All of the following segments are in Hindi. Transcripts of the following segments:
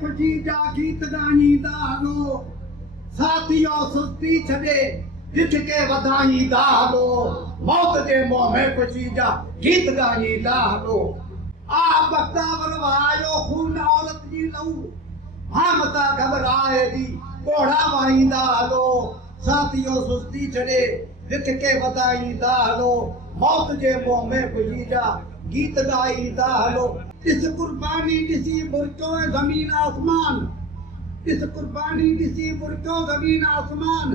खुशी जा गीत ॻाईंदा हलो साथियो सुस्ती छॾे ॾिठ के वधाईंदा हलो मौत जे मुंहं में खुशी जा गीत ॻाईंदा हलो आ बख़्तावर वहायो खून औरत जी लहू हम ता घबराए दी कोड़ा वाईंदा हलो साथियो सुस्ती छॾे ॾिठ के वधाईंदा हलो मौत जे मुंहं में खुशी जा गीत ॻाईंदा हलो इस कुर्बानी ॾिसी बुरको ज़मीन आसमान इस कुर्बानी ॾिसी बुरको ज़मीन आसमान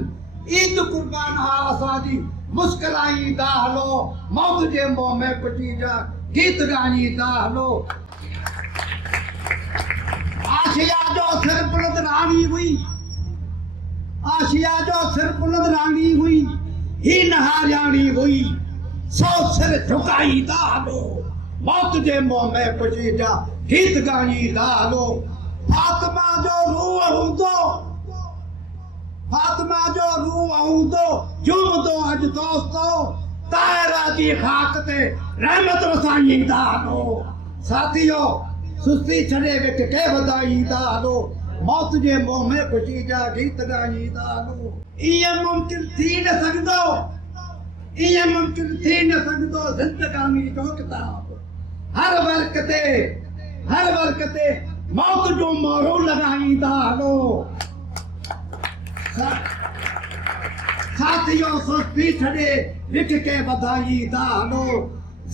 ईद कुर्बान हा असांजी मुस्कुराईंदा हलो मौत जे मुंहं में खुशी जा गीत ॻाईंदा हलो आशिया जो सिर बुलंद राणी हुई आशिया जो सिर बुलंद राणी हुई ही नहारियाणी हुई सौ सिर झुकाईंदा हलो मौत जे मुंहं में खुशी जा गीत ॻाईंदा हलो फातिमा जो रूह हूंदो फातिमा जो रूह हूंदो झूमंदो अॼु दोस्तो ताहिरा जी खाक ते रहमत वसाईंदा हलो साथियो सुस्ती छॾे वेठ के वधाईंदा हलो मौत जे मुंहं में खुशी जा गीत ॻाईंदा हलो ईअं मुमकिन थी न सघंदो ईअं मुमकिन थी न सघंदो ज़िंदगानी जो किताब हर वर्क ते मौत जो मोहरो लगाईंदा हलो साथियो सुस्ती छॾे ॾिठ के वधाईंदा हलो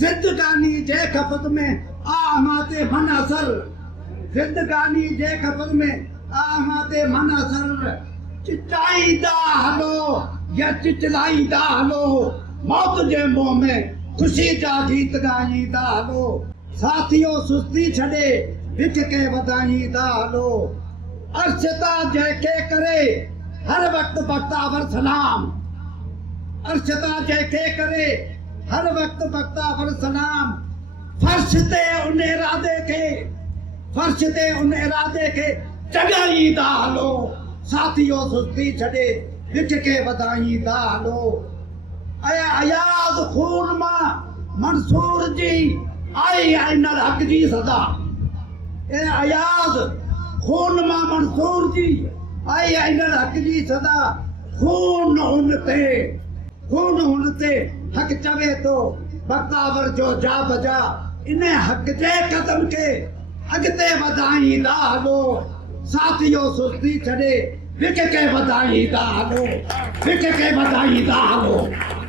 ज़िंदगानी जे खपत में आमाते मन असर ज़िंदगानी जे खपत में आमाते मन असर चिचाईंदा हलो या चिचलाईंदा हलो मौत जे मुंहं में खुशी जा गीत ॻाईंदा हलो साथियो सुस्ती छॾे ॾिठ के वधाईंदा हलो अर्शता जंहिंखे करे हर वक़्तु बख़्तावर सलाम अर्शता जंहिंखे करे हर वक़्तु बख़्तावर सलाम फर्श ते उन इरादे खे जॻाईंदा हलो साथियो सुस्ती छॾे ॾिठ के वधाईंदा हलो अयाज़ खून मां मंसूर जी आई आइनल हक़ जी सदा अयाज़ खून मां मंसूर जी आई आइनल हक़ जी सदा खून हुन ते हक़ चवे तो बख़्तावर जो जा बजा इन हक़ जे कदम के अॻिते वधाईंदा हलो साथियो सुस्ती छॾे ॾिठ के वधाईंदा हलो ॾिठ के वधाईंदा हलो